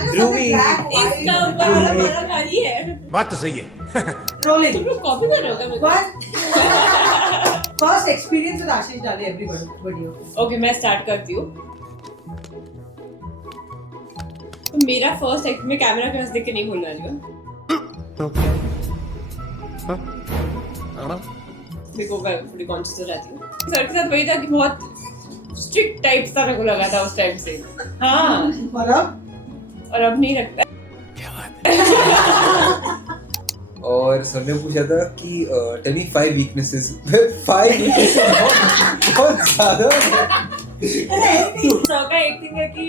ध्रुवी इसका ऊपर वाला हमारा गाड़ी है। बात तो सही है। Rolling. तुम लोग कॉपी कर रहे हो क्या मुझे? One. First experience with Ashish डाले everybody. ओके मैं स्टार्ट करती हूँ। तो मेरा फर्स्ट एक्ट में कैमरा के पास देख के नहीं बोलना रही हूँ। देखो मैं थोड़ी कॉन्शियस हो जाती हूँ। सर के साथ वही था कि बहुत स्ट्रिक्ट टाइप सा मेरे को लगा था उस टाइम से। हाँ और अब नहीं लगता। और सर ने पूछा था कि टेल मी 5 वीकनेसेस 5 वीकनेसेस बहुत ज्यादा सर का एक थिंग है कि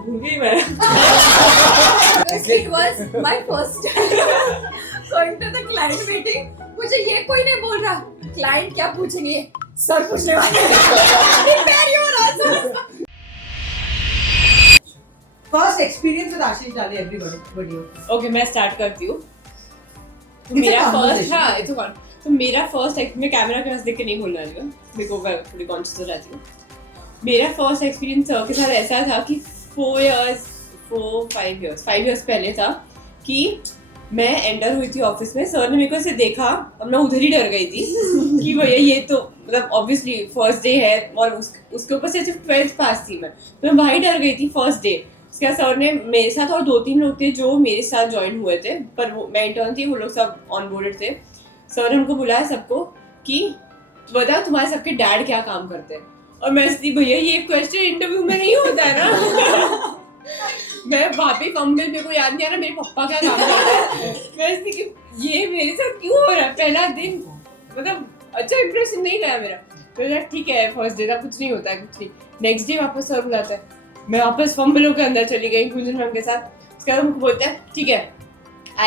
भूल गई मैं। It was my first time going to the client meeting. मुझे ये कोई नहीं बोल रहा क्लाइंट क्या पूछेंगे सर पूछने वाले Prepare your answers. First experience with Ashish डाले everybody. ओके मैं स्टार्ट करती हूँ। It's a मेरा फर्स्ट conversation. तो मेरा फर्स्ट एक्ट में कैमरा के पास देख के नहीं बोलना रही हूँ। देखो मैं थोड़ी कॉन्शियस हो जाती हूँ। मेरा फर्स्ट एक्सपीरियंस सर के साथ ऐसा था कि 5 इयर्स पहले था कि मैं एंटर हुई थी ऑफिस में। सर ने मेरे को ऐसे देखा, अब मैं उधर ही डर गई थी कि भैया ये तो मतलब ऑब्वियसली फर्स्ट डे है और उसके ऊपर से सिर्फ 12th पास थी तो मैं भाई डर गई थी फर्स्ट डे। उसके बाद सर ने मेरे साथ और 2-3 लोग थे जो मेरे साथ ज्वाइन हुए थे, पर मैं इंटर्न थी, वो लोग सब ऑनबोर्डेड थे। सर ने हमको बुलाया सबको कि बताओ तुम्हारे सबके डैड क्या काम करते हैं। और मैं ऐसी भैया ये क्वेश्चन इंटरव्यू में नहीं होता है ना। मैं वहाँ पे फंबल, मेरे को याद नहीं आ रहा मेरे पापा क्या काम करते हैं। मैं ऐसी कि ये मेरे साथ क्यों हो रहा है पहला दिन, मतलब अच्छा इंप्रेशन नहीं गया मेरा। तो ठीक है फर्स्ट डे था, कुछ नहीं होता है कुछ नहीं। नेक्स्ट डे वापस सर बुलाता है, मैं वापस फंबलों के अंदर चली गई गुंजन मैम के साथ। उसके बाद हमको बोलता है ठीक है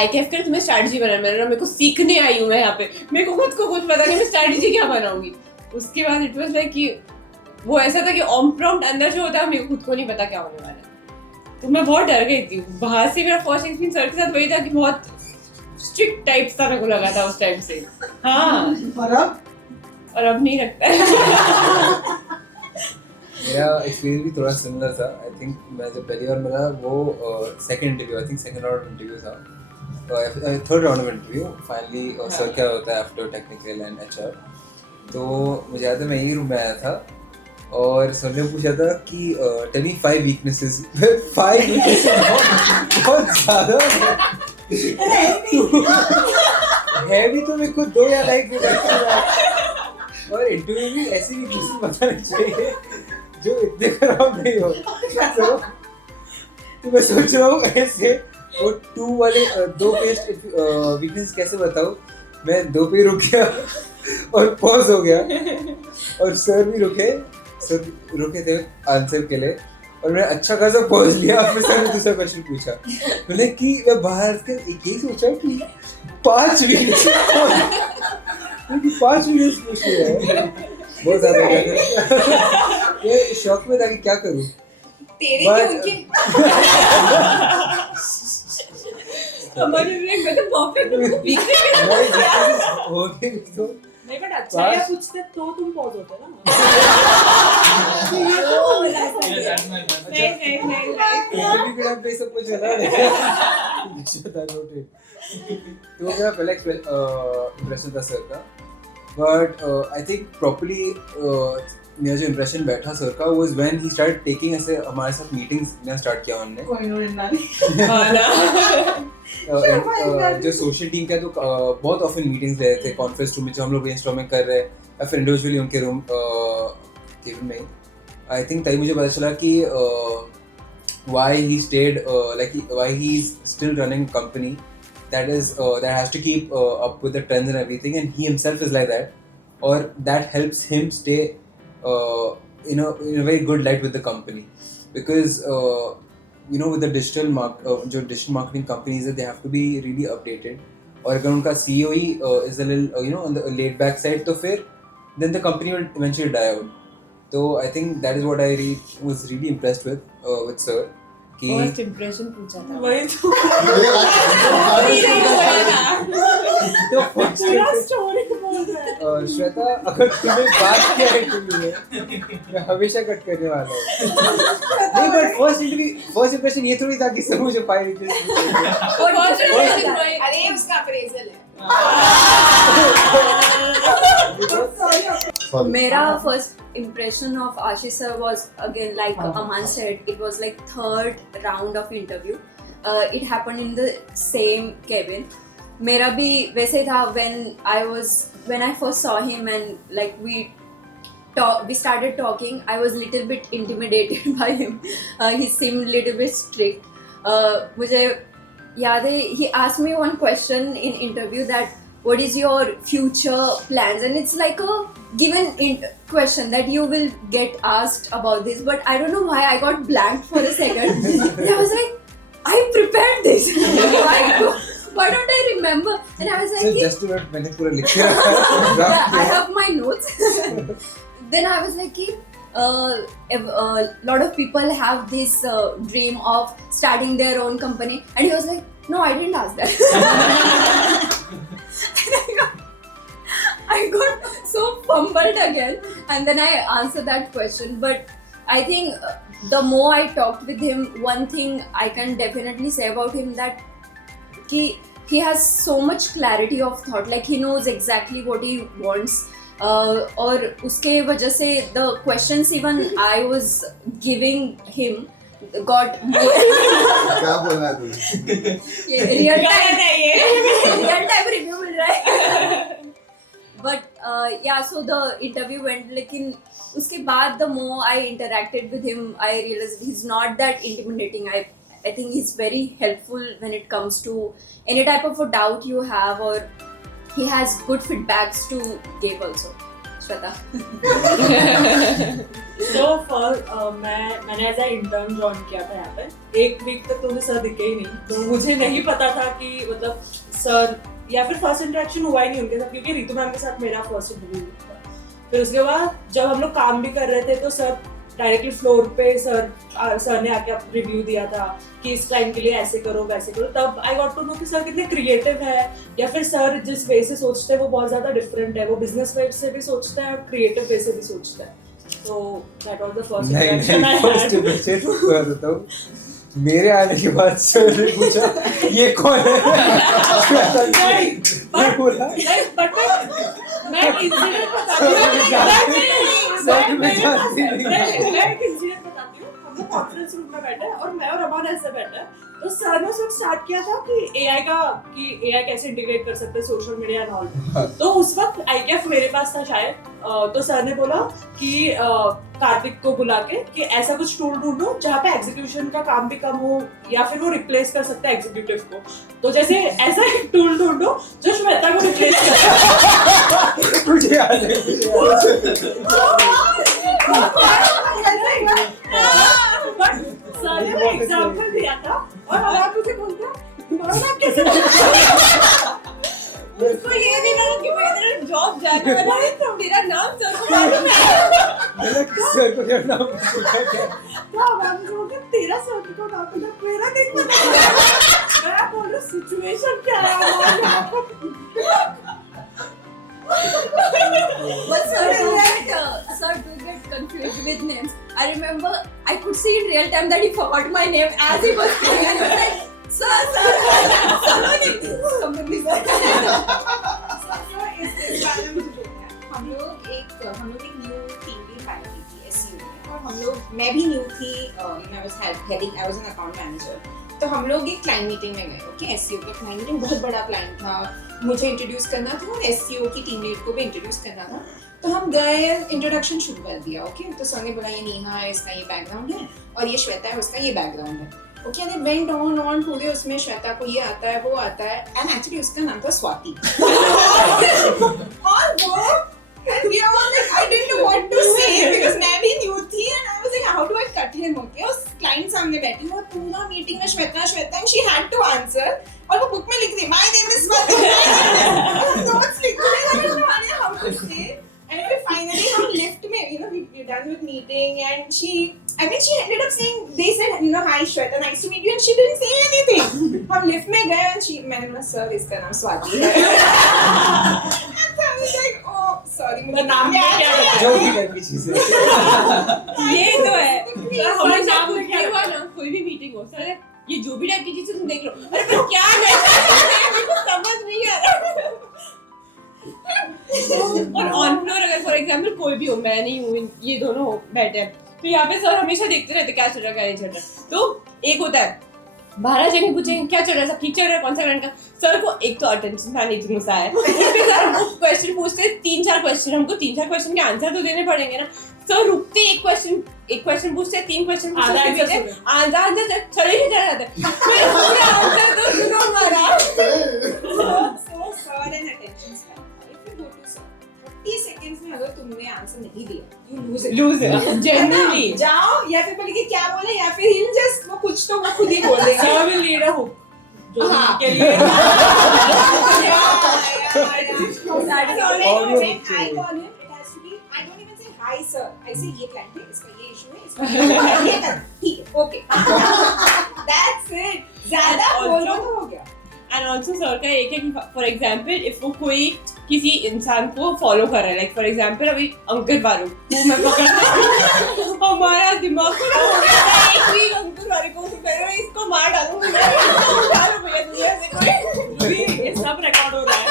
IKF कर तुम्हें स्ट्रैटेजी बनाना। मेरे को सीखने आई हूँ मैं यहाँ पे, मेरे को खुद को कुछ पता नहीं मैं स्ट्रैटेजी क्या बनाऊंगी। उसके बाद इट वाज लाइक कि वो ऐसा था कि ऑन प्रॉम्प्ट अंदर जो होता है मेरे को खुद को नहीं पता क्या होने वाला है। तो मैं बहुत डर गई थी। बाहर से मेरा फर्स्ट एक्सपीरियंस सर के साथ वही था कि बहुत स्ट्रिक्ट टाइप सा मेरे को लगा था उस टाइम से। हाँ और अब नहीं लगता है। मेरा एक्सपीरियंस भी थोड़ा सिमिलर था। आई थिंक मैं जब पहली बार मिला वो second interview, I think second round interview था, third round of interview finally. Sir क्या होता है आफ्टर टेक्निकल एंड HR। तो मुझे याद है मैं यही रूम में आया था और सर ने पूछा था कि टेल मी 5 वीकनेसेस 5 वीकनेसेस बहुत ज्यादा है भी तो मेरे को 2 या लाइक और इंटरव्यू में ऐसी वीकनेसेस बतानी चाहिए जो इतने खराब नहीं हो। तो मैं सोच रहा हूँ ऐसे वो 2 पेज वीकनेस कैसे बताऊँ। मैं 2 पे रुक गया और पॉज हो गया और सर भी रुके थे आंसर के लिए और मैंने अच्छा खासा पॉज लिया। फिर सर ने दूसरा क्वेश्चन पूछा, मैंने कि मैं बाहर के एक ही सोचा कि 5 वीकनेस 5 वीकनेस पूछ लिया है, बहुत ज्यादा हो गया। ये शॉक में था कि क्या करूं तेरे के उनके हमारे में तो परफेक्ट वीकनेस हो गए तो नहीं बट अच्छा है पूछते तो तुम पॉज होते ना। नहीं पे सब कुछ चला है। तो मेरा पहला इम्प्रेशन था सर का, बट आई थिंक प्रॉपर्ली मेरा जो इम्प्रेशन बैठा सर का was when he started taking ऐसे हमारे साथ मीटिंग्स लेना स्टार्ट किया उन्होंने। जो सोशल टीम का तो बहुत ऑफन मीटिंग्स ले रहे थे कॉन्फ्रेंस रूम में, जो हम लोग ब्रेनस्टॉर्मिंग कर रहे हैं या फिर इंडिविजुअली उनके रूम केबिन में। आई थिंक तभी मुझे पता चला कि why he stayed why he's still running a company that has to keep up with the trends and everything, and he himself is like that, or that helps him stay in a very good light with the company, because with the digital marketing companies they have to be really updated, और अगर उनका CEO he is a little on the laid back side तो फिर then the company will eventually die out. So I think that is what I was really impressed with sir. कि first impression पूछा था वही तो तो first पूरा impression- story बोल रहा है। श्वेता, अगर तुम्हें बात किया है इंटरव्यू में, मैं हमेशा कट करने वाला हूँ। नहीं, बट फर्स्ट इंप्रेशन ये थोड़ी था कि सब मुझे 5 इंचेस अरे उसका अप्रेजल है मेरा first impression of Ashish sir was again like Aman said, it was like third round of interview. It happened in the same cabin. मेरा भी वैसे था when I first saw him and like we started talking. I was little bit intimidated by him. He seemed little bit strict. मुझे याद है he asked me one question in interview that what is your future plans, and it's like a given question that you will get asked about this, but I don't know why I got blanked for a second. And I was like, I prepared this. Why don't I remember? And I was like, just to note, मैंने पूरा लिख के रखा yeah, I है। have my notes. Then I was like, a lot of people have this dream of starting their own company, and he was like, no, I didn't ask that. And I got so fumbled again, and then I answered that question. But I think the more I talked with him, one thing I can definitely say about him that he has so much clarity of thought, like he knows exactly what he wants. और उसके वजह से the questions even I was giving him got more. क्या बोलना है तुझे? real time review मिल रहा है. But yeah, so the interview went, लेकिन उसके बाद the more I interacted with him, I realized he's not that intimidating. I think he's very helpful when it comes to any type of a doubt you have, or he has good feedbacks to give also. Shweta. So first मैंने as a intern join किया था यहाँ पे। एक week तक तो मुझे sir दिखे ही नहीं, तो मुझे नहीं पता था कि मतलब सर, या फिर फर्स्ट इंटरेक्शन हुआ ही नहीं उनके साथ, क्योंकि रितु मैम के साथ मेरा फर्स्ट इंटरव्यू था। फिर उसके बाद जब हम लोग काम भी कर रहे थे तो सर डायरेक्टली फ्लोर पे सर ने आके रिव्यू दिया था कि इस क्लाइंट के लिए ऐसे करो वैसे करो। तब आई गॉट टू नो कि सर कितने क्रिएटिव है, या फिर सर जिस वे से सोचते हैं वो बहुत ज़्यादा डिफरेंट है। वो बिजनेस वे से भी सोचते हैं और क्रिएटिव वे से भी सोचते हैं। So that was the first impression I first had. Impression बता देता हूँ। मेरे आने के बाद सर ने पूछा ये कौन है? नहीं, मैं बोला नहीं, but मैं इंसिडेंट बताती हूँ। मैं एक इंसिडेंट बताती हूँ। हम लोग कॉन्फ्रेंस रूम में बैठे हैं और मैं और अमान ऐसे बैठे हैं, तो सर ने उस वक्त स्टार्ट किया था कि एआई कैसे इंटीग्रेट कर सकते हैं सोशल मीडिया एंड ऑल। तो उस वक्त आईकेएफ मेरे पास था शायद, तो सर ने बोला कि कार्तिक को बुला के कि ऐसा कुछ टूल ढूंढो जहाँ पे एग्जीक्यूशन का काम भी कम हो, या फिर वो रिप्लेस कर सकते हैं एग्जीक्यूटिव को। तो जैसे ऐसा एक टूल ढूंढो जो श्वेता को रिप्लेस करे। मुझे याद है। बट सर ने वो एग्जांपल दिया था और हमारा मुझे बोलता आप कैसे उसको ये नहीं लगा कि मैं तेरा जॉब जाने वाला है, तो मेरा नाम सर को मालूम है। मैंने सर को क्या नाम पूछा क्या? तो हमारा मुझे बोलता तेरा सर को नाम पता, मेरा नहीं पता। मैं बोल रहा सिचुएशन क्या है हमारे यहाँ पर। But sir do get confused with names. I remember I could see in real time that he forgot my name as he was saying. I was like, sir, हम लोग एक न्यू टीम भी higher की थी SEO में, और मैं भी न्यू थी, I was an account manager. तो हम लोग एक क्लाइंट मीटिंग में गए, ओके, एसईओ का क्लाइंट मीटिंग, बहुत बड़ा क्लाइंट था, मुझे इंट्रोड्यूस करना था और एसईओ की टीम लीड को भी इंट्रोड्यूस करना था। तो हम गए, इंट्रोडक्शन शुरू कर दिया, ओके। तो सर ने बोला ये नेहा है, इसका ये बैकग्राउंड है, और ये श्वेता है, उसका ये बैकग्राउंड है, okay. And it went on पूरे, उसमें श्वेता को ये आता है, वो आता है, एंड एक्चुअली उसका नाम था स्वाति। और वो and we all like, I didn't know what to say because मैं भी new थी, and I was like, how do I cut him, okay? उस client सामने बैठी हूँ और पूरा meeting में Shweta and she had to answer, और वो book में लिख रही, my name is Swati, notes लिख रही, I didn't know how to say, and फिर finally हम lift में, we're done with meeting, and she I mean, she ended up saying, they said, you know, hi Shweta, nice to meet you, and she didn't say anything. हम lift में गए and मैंने बोला sir इसका नाम स्वाति है. And so I was like, oh sorry मुझे नाम याद है. जो भी टाइप की चीजें ये तो है सर, हमें नाम नाम लेके हुआ ना कोई भी मीटिंग हो सर ये जो भी टाइप की चीजें तुम देख लो अरे पर क्या मेरे को समझ नहीं आ रहा और ऑन फ्लोर अगर फॉर एग्जांपल कोई भी हो मैं नहीं हूँ ये दोनों हो बैठे हैं तो यहाँ पे सर हमेशा देखते रहते क्या चल रहा है क्या नहीं चल रहा तो एक होता है बाहर जाके पूछेंगे क्या चल रहा है सब ठीक चल रहा है कौन सा ब्रांड का सर को एक तो अटेंशन स्पैन इतना सा है उसके सर हमको क्वेश्चन पूछते हैं 3-4 क्वेश्चन हमको 3-4 क्वेश्चन के आंसर तो देने पड़ेंगे ना सर रुकते एक क्वेश्चन पूछते हैं 3 क्वेश्चन पूछते हैं आंसर चले ही चला जाता है फिर पूरा आंसर तो सुनो हमारा So sir and attention span. If you go to sir, 30 seconds में अगर तुमने आंसर नहीं दिया, you lose it. लूज है जेन्युइनली जाओ या फिर बोले कि क्या बोले या फिर he'll just वो कुछ तो वो खुद ही बोल देगा. Sir will lead a hook जो हाँ. के लिए I don't even say hi sir. I say ये client है, इसका ये issue है, इसका ये issue है, ये कर, ठीक है, okay. That's it. ज़्यादा बोलो तो हो गया. एंड ऑल्सो सर का एक है कि फॉर एग्जाम्पल इफ वो कोई किसी इंसान को फॉलो कर रहा है लाइक फॉर एग्जाम्पल अभी अंकुर वारू वो मैं पकड़ हमारा दिमाग को हो गया था एक वीक अंकुर वारू को मैं इसको मार डालूंगी उतारो भैया दुनिया से कोई अभी ये सब रिकॉर्ड हो रहा है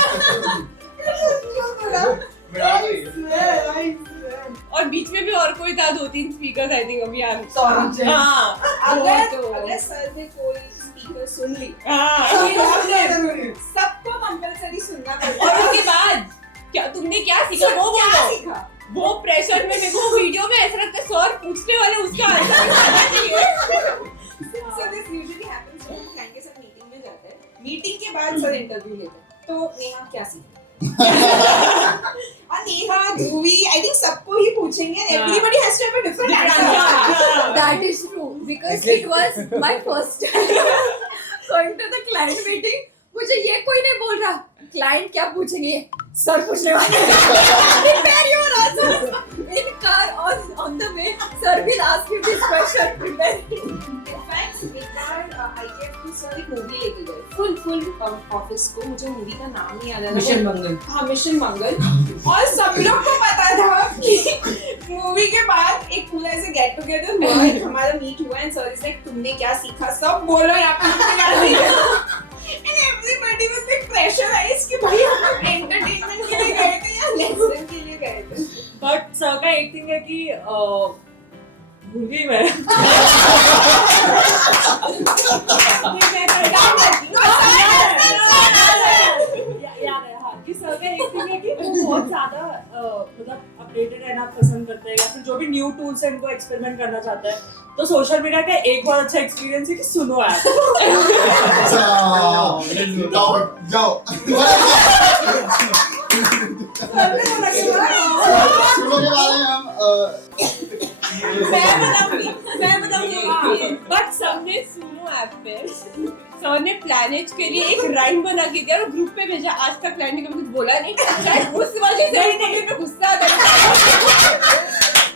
और बीच में भी और कोई था 2-3 स्पीकर्स आई थिंक अभी सौरभ जैन। हाँ अगर सर ने कोई स्पीकर सुन ली हाँ सबको कंपलसरी सुनना पड़ेगा. और उसके बाद क्या तुमने क्या सीखा वो क्या बोलो सीखा? वो प्रेशर में मेरे को वीडियो में ऐसा लगता है सर पूछने वाले उसका आंसर बताना चाहिए So this usually happens when हम client के साथ मीटिंग में जाते हैं. मीटिंग के बाद सर इंटरव्यू लेते हैं. तो नेहा क्या सीखा? और नेहा ध्रुवी आई थिंक सबको ही पूछेंगे and everybody has to have a different answer. That is true because it was my first time going to the client meeting. मुझे ये कोई नहीं बोल रहा क्लाइंट क्या पूछेंगे सर पूछने वाले prepare your answers in car on the way sir will ask you this question prepare. In fact, एक बार ITF की सर एक मूवी लेके गए फुल ऑफिस को मुझे मूवी का नाम नहीं याद आ रहा मिशन मंगल। हाँ मिशन मंगल और सब लोग को पता था कि मूवी के बाद एक पूरा ऐसे गेट टुगेदर हुआ एक हमारा मीट हुआ एंड सर इज लाइक तुमने क्या सीखा सब बोलो यहाँ पे तुमने क्या सीखा and everybody was like pressurized कि भाई हम एंटरटेनमेंट के लिए गए थे या लेसन के लिए गए थे. बट सर का एक थिंग है कि भूल गई मैं याद है हाँ कि सर का एक थिंग है कि वो बहुत ज्यादा मतलब अपडेटेड रहना पसंद करते हैं या फिर जो भी न्यू टूल्स है इनको एक्सपेरिमेंट करना चाहते हैं तो सोशल मीडिया का एक बहुत अच्छा एक्सपीरियंस है कि सुनो ऐप जाओ सुनो के बारे में हम मैं बताऊंगी बट सबने सुनो ऐप पे सर ने प्लैनेट के लिए एक राइम बना के दिया और ग्रुप पे भेजा आज तक क्लाइंट ने कभी कुछ बोला नहीं शायद उस वजह से उनको मेरे पे गुस्सा आ गया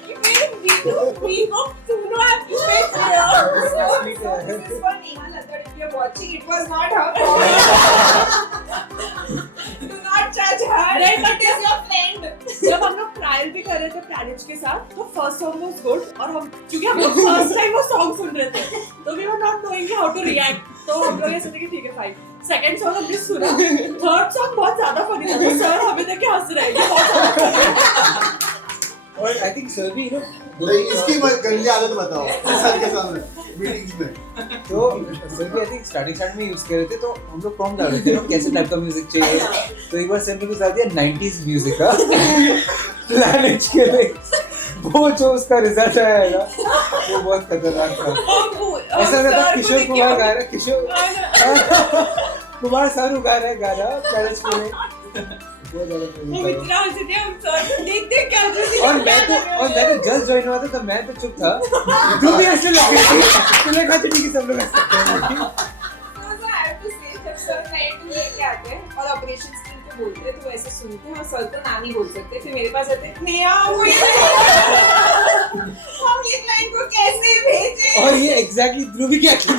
कि मेरे वीडियो सुनो ऐप पे This is for Neha Ladda. If you're watching, it was not her fault. Do not judge her. Right, It is your friend. जब हम लोग ट्रायल भी कर रहे थे प्लैनेट के साथ तो फर्स्ट सॉन्ग वाज गुड और हम क्योंकि हम लोग फर्स्ट टाइम वो सॉन्ग सुन रहे थे तो we were not knowing how to react तो हम लोग ऐसे थे कि ठीक है फाइन सेकंड सॉन्ग हमने सुना थर्ड सॉन्ग बहुत ज्यादा फनी था तो सर हमें देख के हंस रहे हैं बहुत ज्यादा funny है। और आई थिंक सर भी इसकी गंदी आदत बताओ सर के सामने मीटिंग्स में तो सर भी आई थिंक स्टार्टिंग में यूज कर रहे थे तो हम लोग प्रॉम्प्ट डाल रहे थे ना कैसे टाइप का म्यूजिक चाहिए तो एक बार सर ने कुछ डाल दिया 90s म्यूजिक का प्लैनेट के लिए वो जो उसका रिजल्ट आएगा वो बहुत खतरनाक था ऐसा लगा था किशोर कुमार गा रहा है किशोर कुमार सानू गा रहा है गाना प्लैनेट के लिए बहुत ज्यादा वो funny था इतना हंसे थे हम सर देखते क्या और मैं तो जस्ट ज्वाइन हुआ था तो मैं तो चुप था तू भी ऐसे लग रही थी तूने कहा ठीक है सब लोग ऐसे करते हैं So I have to say जब सर नए टूल लेके आते हैं और ऑपरेशंस टीम को बोलते हैं तो ऐसे सुनते हैं और सर को नाम ही बोल सकते हैं फिर मेरे पास आते हैं नेहा वो हम ये क्लाइंट को कैसे भेजें? और ये एग्जैक्टली ध्रुवी क्या किया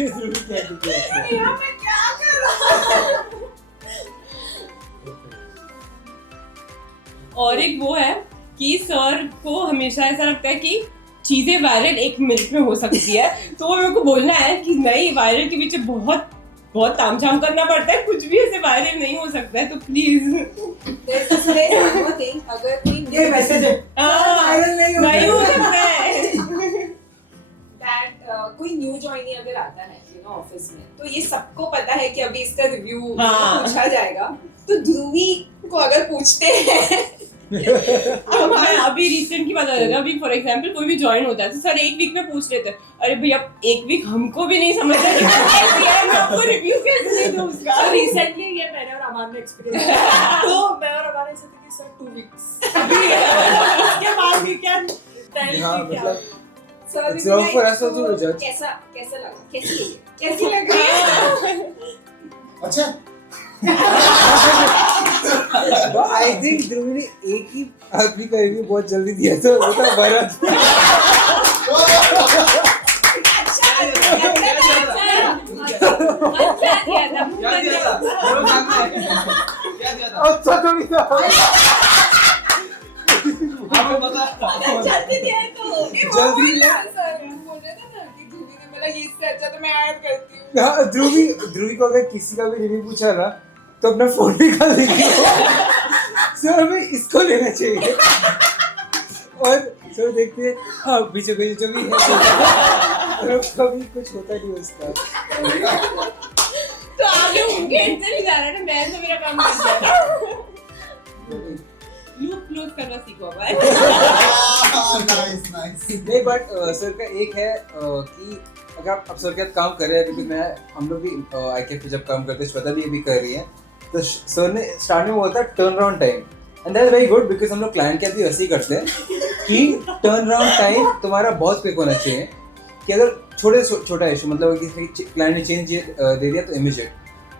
ये ध्रुवी क्या किया यहाँ मैं क्या कर रहा हूँ? और एक वो है कि सर को हमेशा ऐसा लगता है कि चीजें वायरल 1 मिनट में हो सकती है, तो वो मेरे को बोलना है कि नहीं, वायरल के पीछे बहुत बहुत तामझाम करना पड़ता है, कुछ भी ऐसे वायरल नहीं हो सकता है, तो please There's one more thing, अगर कोई ये मैसेज है वायरल नहीं हो सकता है। that कोई न्यू ज्वाइनी अगर आता है यू नो ऑफिस में, तो ये सबको पता है कि अभी इसका रिव्यू हाँ। पूछा जाएगा, तो ध्रुवी को अगर पूछते हैं अब मैं अभी रिसेंट की बता देता हूँ, अभी फॉर एग्जांपल कोई भी ज्वाइन होता है तो सर 1 वीक में पूछ लेते हैं, अरे भैया 1 वीक हमको भी नहीं समझ रहा कि कैसी है, मैं आपको रिव्यू कैसे दे दूँ उसका। रिसेंटली ये मैंने और अमान ने एक्सपीरियंस किया, तो मैं और अमान ऐसे थे कि सर 2 वीक्स अभी उसके बाद भी क्या टाइम हाँ क्या मतलब sir It's wrong for us also to judge. कैसा लगा, कैसी लग रही है? अच्छा आई थिंक ध्रुवी ने एक ही आदमी का रिव्यू बहुत जल्दी दिया था, वो था भरत। अच्छा तो नहीं था जल्दी दिया तो जल्दी सर बोल रहे थे ना कि ध्रुवी ने बोला ये इससे अच्छा तो मैं ऐड करती हूँ। हाँ, ध्रुवी को अगर किसी का भी रिव्यू पूछा ना तो अपना फोन निकाल देगी सर हमें इसको लेना चाहिए और सर देखते हैं हाँ पीछे पीछे जो भी है तो कभी कुछ होता नहीं उसका। तो आगे उनके एंड से नहीं जा रहा है ना, मैं तो मेरा काम कर रहा हूँ। लूप क्लोज करना सीखो अब। नाइस नहीं बट सर का एक है कि अगर आप सर के साथ काम कर रहे हैं, क्योंकि हम लोग भी IKF पे जब काम करते हैं, श्वेता भी ये भी कर रही है, तो सर ने स्टार्टिंग में बोला था turn around time, and that is very good because हम लोग क्लाइंट के साथ भी वैसे ही करते हैं कि टर्न अराउंड टाइम तुम्हारा बहुत क्विक होना चाहिए, कि अगर छोटा इशू मतलब किसी क्लाइंट ने चेंज दे दिया तो इमीडिएट,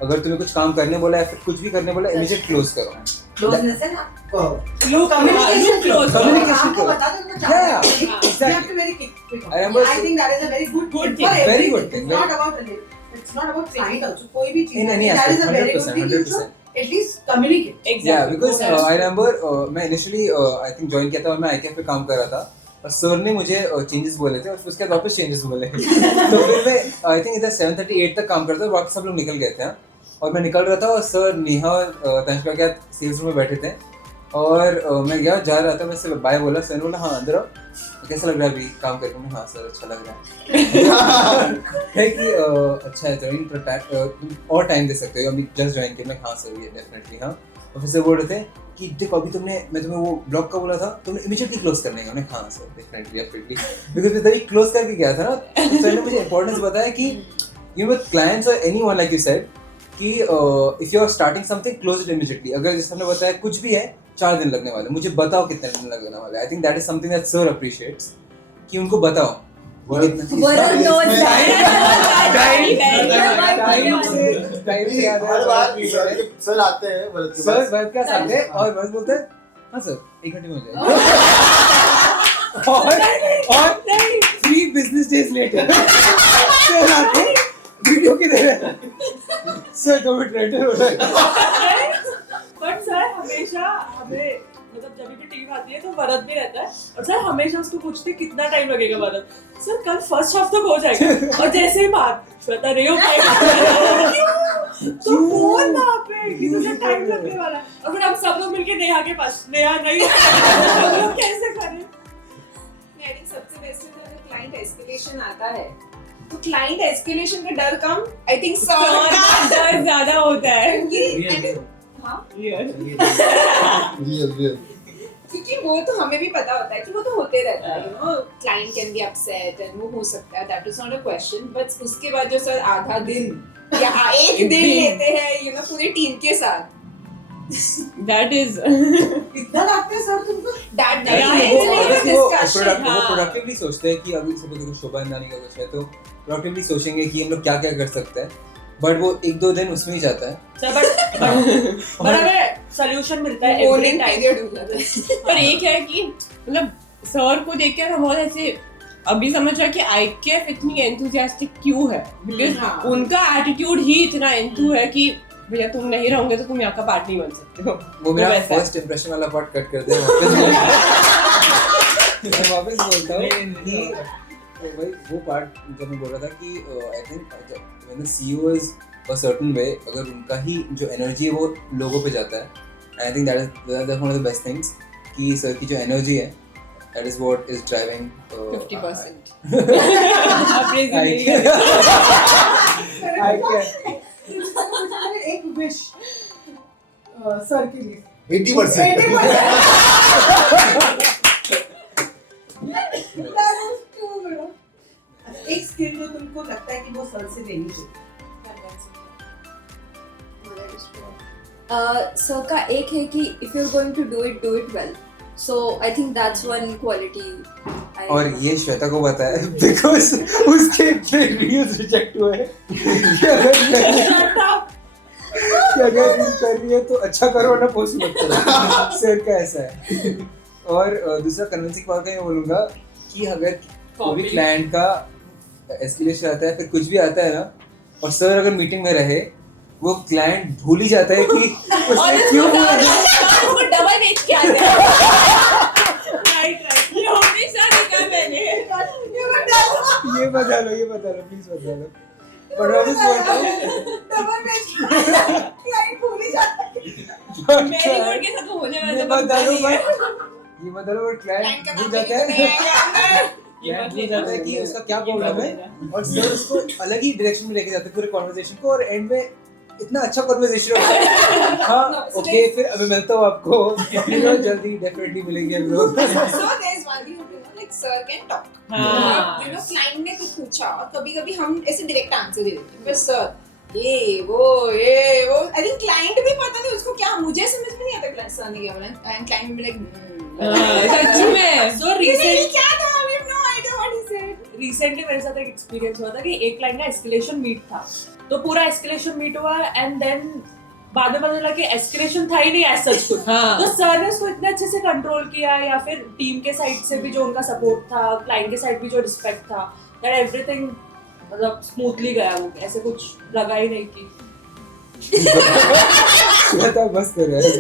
अगर तुम्हें कुछ काम करने बोला या फिर कुछ भी करने बोला इमीडिएट क्लोज करो। क्लोजनेस है ना लूप क्लोज Communication आपको करो। बता दो ना Yeah, you exactly. have to very quick. I remember I think that is a very good Good tip for tip, very everything. good tip, It's not about client also. कोई भी चीज In any that is a aspect, very good 100%, thing. You should 100%. at least communicate. Yeah, exactly because I remember मैं initially I think join किया था और मैं IKF पे काम कर रहा था और सर ने मुझे चेंजेस बोले थे और फिर उसके बाद वापस चेंजेस बोले तो फिर मैं आई थिंक इधर 7:38 तक काम करता था, बाकी सब लोग निकल गए थे और मैं निकल रहा था और सर नेहा और तनिष्का के साथ सेल्स रूम में बैठे थे और मैं गया जा रहा था, मैं से बाय बोला, सर ने बोला हाँ अंदर आओ, कैसा लग रहा है अभी काम करके? मैं हाँ सर अच्छा लग रहा है कि अच्छा है ज्वाइन तुम और टाइम दे सकते हो, अभी जस्ट ज्वाइन किया। मैं हाँ सर ये डेफिनेटली हाँ। और फिर से बोल रहे थे कि देखो अभी मैं तुम्हें वो ब्लॉग का बोला था, तुमने इमीडिएटली क्लोज करने का। हाँ सर डेफिनेटली बिकॉज मैं तभी क्लोज करके गया था ना, तो सर ने मुझे इंपॉर्टेंस बताया कि यू नो क्लाइंट्स और एनीवन लाइक यू सेड कि if you are starting something close it immediately. अगर जैसे हमने बताया कुछ भी है 4 दिन लगने वाले, मुझे बताओ कितने दिन लगने वाले। I think that is something that sir appreciates कि उनको बताओ Varun knows हर बार सर आते हैं भरत के सर पास भरत क्या आते हैं और भरत बोलते हैं हाँ सर 1 घंटे में हो जाएगा और 3 बिजनेस डेज लेटर सर आते वीडियो की दे रहे सर कोविड रेटर हो रहा है। बट सर हमेशा हमें मतलब जब भी टीम आती है तो वरद भी रहता है और सर हमेशा उसको पूछते कितना टाइम लगेगा वरद, सर कल फर्स्ट हाफ तक हो जाएगा और जैसे ही बात बता रही हो तो बोल वहाँ पे कि तुझे टाइम लगने वाला है और फिर हम सब लोग मिलके नेहा के पास, नेहा नहीं हम लोग कैसे करें? आई थिंक सबसे बेस्ट है जब क्लाइंट एस्केलेशन आता है तो क्लाइंट एस्केलेशन का डर कम, आई थिंक सर का डर ज्यादा होता है क्योंकि हाँ रियल क्योंकि वो तो हमें भी पता होता है कि वो तो होते रहता है, you know client can be upset and वो हो सकता है, that is not a question. But उसके बाद जो सर आधा दिन या 1 दिन लेते हैं यू नो पूरी टीम के साथ, दैट इज कितना लगता है सर तुमको? दैट वो डिस्कशन प्रोडक्टिवली सोचते हैं कि अभी सपोज देखो शोभा नानी का कुछ है तो प्रोडक्टिवली सोचेंगे कि हम लोग क्या क्या कर सकते हैं। बट वो 1-2 दिन उसमें ही जाता है. बट हमें सॉल्यूशन मिलता है एवरी Morning टाइम. period हो जाता है. पर एक है कि मतलब सर को देख कर हम बहुत ऐसे अभी समझ रहा कि IKF इतनी एंथुसियास्टिक क्यों है, बिकॉज हाँ. उनका एटीट्यूड ही इतना एंथु है कि भैया तुम नहीं रहोगे तो तुम यहाँ का पार्ट नहीं बन सकते हो. वो मेरा वैसा है. फर्स्ट इंप्रेशन वाला पार्ट कट कर दे मैं वापस बोलता हूँ कि भाई वो पार्ट जब मैं बोल रहा था कि I think when the CEO is a certain way, अगर उनका ही जो एनर्जी है वो लोगों पे जाता है, I think that is one of the best things कि सर की जो एनर्जी है that is what is driving 50%. एक विश सर के लिए 80%. एक स्किल जो तुमको लगता है कि वो सर से लेनी चाहिए. सर का एक है कि if you are going to do it well. So I think that's one quality. और ये श्वेता को पता है बिकॉज उसके इतने रील्स रिजेक्ट हुए हैं कि अगर रील कर रही है तो अच्छा करो ना पोस्ट मत करो. सर का ऐसा है. और दूसरा कन्विंसिंग पार्ट का मैं बोलूंगा कि अगर कोई क्लाइंट का एस्केलेशन आता है फिर कुछ भी आता है ना और सर अगर मीटिंग में रहे वो क्लाइंट भूल ही जाता है कि उसने क्यों बोला. उसको डबल बेच के आते हैं. राइट ये हमेशा देखा मैंने. ये बता लो प्लीज बता लो. पर वापस बोलता हूँ डबल बेच क्लाइंट भूल ही जाता है. मैरीगोल्ड के साथ वो होने वाला ये तो बता लो नहीं है. ये बता लो क्लाइंट Client का भूल नाम जाता भी नहीं है. ये क्लाइंट मत भूल जाता है कि ले उसका क्या प्रॉब्लम है और सर उसको अलग ही डायरेक्शन में लेके जाते हैं पूरे कन्वर्सेशन को और एंड में इतना अच्छा कन्वर्सेशन होता है. हाँ ओके फिर अभी मिलता हूँ आपको जल्दी डेफिनेटली मिलेंगे हम लोग. So there's one thing you know, like sir can talk. हाँ. You know, client ने कुछ पूछा और कभी-कभी हम ऐसे डायरेक्ट आंसर दे देते हैं. पर सर ये वो आई थिंक क्लाइंट भी पता नहीं उसको क्या, मुझे समझ में नहीं आता क्लाइंट सर ने क्या बोला एंड क्लाइंट भी लाइक सच में. So recent क्या था, we have no idea what he said. Recently मेरे साथ एक एक्सपीरियंस हुआ था कि एक क्लाइंट का एस्केलेशन मीट था. तो पूरा एस्केलेशन मीट हुआ एंड देन बाद में पता चला कि एस्केलेशन था ही नहीं एज सच कुछ. हाँ. तो सर ने उसको इतने अच्छे से कंट्रोल किया या फिर टीम के साइड से भी जो उनका सपोर्ट था, क्लाइंट के साइड भी जो रिस्पेक्ट था, दैट एवरीथिंग मतलब स्मूथली गया. वो ऐसे कुछ लगा ही नहीं कि श्वेता बस कर रहा है.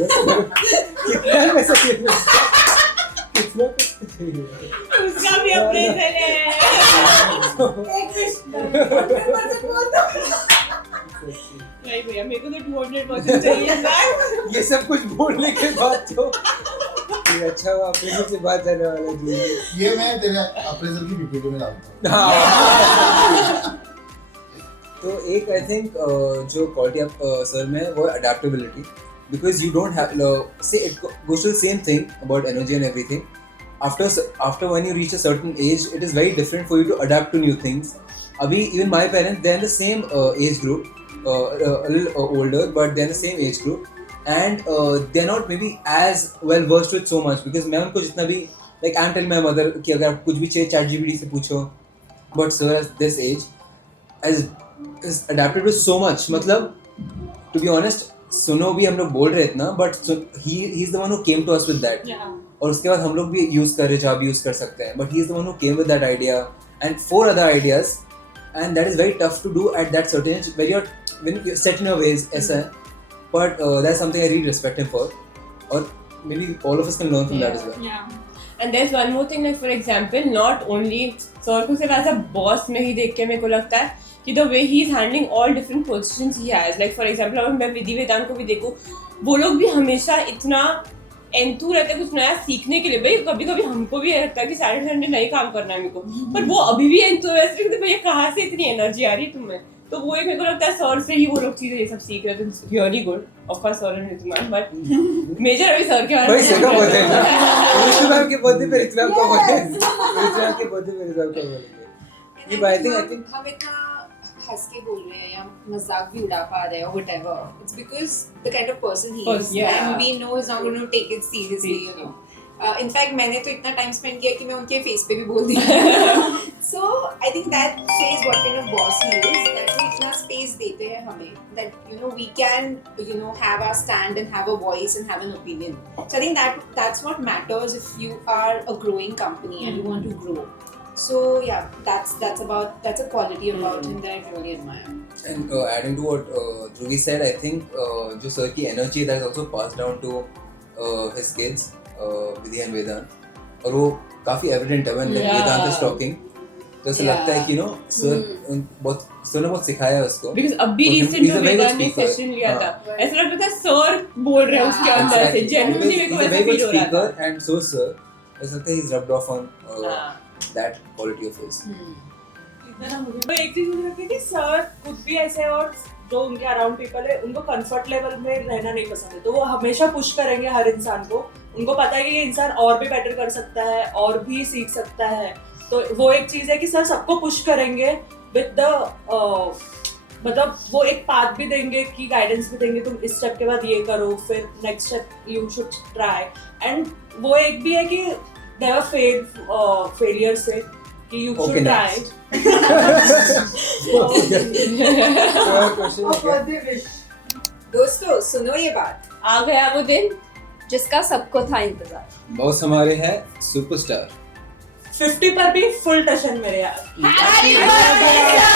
कितना पैसा कितना उसका भी अप्रेजल है. एक विश 100% बोल दो. नहीं भैया मेरे को तो 200% चाहिए ना. ये सब कुछ बोलने के बाद तो ये अच्छा हुआ अपने से बात करने वाला जी. ये मैं तेरे अप्रेजल की वीडियो में डालता हूँ. हाँ. तो एक आई थिंक जो क्वालिटी आप सर में वो adaptability because you don't have say it goes to the same thing about energy and everything. After when you reach a certain age, it is very different for you to adapt to new things. Abhi even my parents, they're in the same age group, a little older, but they're in the same age group, and they're not maybe as well versed with so much because मैं उनको जितना भी like I'm telling my mother कि अगर आप कुछ भी चाहिए ChatGPT से पूछो, but sir at this age is adapted to so much. मतलब to be honest सुनो भी हम लोग बोल रहे इतना but he is the one who came to us with that. और उसके बाद हम लोग भी यूज कर रहे जहाँ भी यूज कर सकते हैं but he is the one who came with that idea and 4 other ideas and that is very tough to do at that certain age when you're set in your ways ऐसा है. but that's something I really respect him for or maybe all of us can learn from that as well. And there's one more thing, like for example, not only sir को सिर्फ ऐसा boss में ही देख के मेरे को लगता है कि the way he is handling all different positions he has, like for example अगर मैं विधि वेदांत को भी देखूं वो लोग भी हमेशा इतना एंथू रहते हैं कुछ नया सीखने के लिए. भाई कभी कभी हमको भी लगता है कि सैटरडे संडे नहीं काम करना है मेरे को, पर वो अभी भी एंथुसियास्टिक है. भैया कहाँ से इतनी एनर्जी आ रही है तुम्हें? तो वो एक मेरे को लगता है सर से ही वो लोग चीजें ये सब सीख रहे थे. Really good. Of course sir and ऋतुमान बट मेजर अभी सर के बारे भाई सर का में बर्थडे है ऋतुमान के बर्थडे पे ऋतुमान का बर्थडे ऋतुमान के बर्थडे पे ऋतुमान का बर्थडे. ये आई थिंक हम इतना हंस के बोल रहे हैं या मजाक भी उड़ा पा रहे हैं or whatever, it's because the kind of person he is Yeah. and we know he's not going to take it seriously, you know. In fact मैंने तो इतना टाइम स्पेंड किया कि मैं उनके फेस पे भी बोल दी. So I think that says what kind of boss he is, that he इतना स्पेस देते हैं हमें that we can have our stand and have a voice and have an opinion. So I think that's what matters if you are a growing company and you want to grow. So yeah, that's a quality about him that I really admire. And adding to what Dhruvi said, I think जो sir की energy that is also passed down to his kids, Vidhi and Vedant, और वो काफी evident है when Vedant is talking. तो ऐसा लगता है कि सर ने बहुत सिखाया है उसको. Because अभी recent जो वेदांत ने session लिया था, ऐसा लगता था सर बोल रहे हैं उसके अंदर से. Genuinely मेरे को ऐसा feel हो रहा था. And so sir, ऐसा लगता है he's rubbed off on that quality of his. तो एक चीज मुझे लगती है कि सर खुद भी ऐसे, और जो उनके अराउंड पीपल है उनको कंफर्ट लेवल में रहना नहीं पसंद है, तो वो हमेशा पुश करेंगे हर इंसान को. उनको पता है कि ये इंसान और भी बेटर कर सकता है, और भी सीख सकता है. तो वो एक चीज है कि सर सबको पुश करेंगे विद द मतलब वो एक पाथ भी देंगे कि गाइडेंस भी देंगे, तुम इस स्टेप के बाद ये करो, फिर next step you should try. And वो एक भी है कि नेवर फेलियर से कि यू शुड ट्राई. दोस्तों सुनो ये बात, आ गया वो दिन जिसका सबको था इंतजार. बॉस हमारे हैं सुपरस्टार. 50 पर भी फुल टशन मेरे यार. Happy birthday!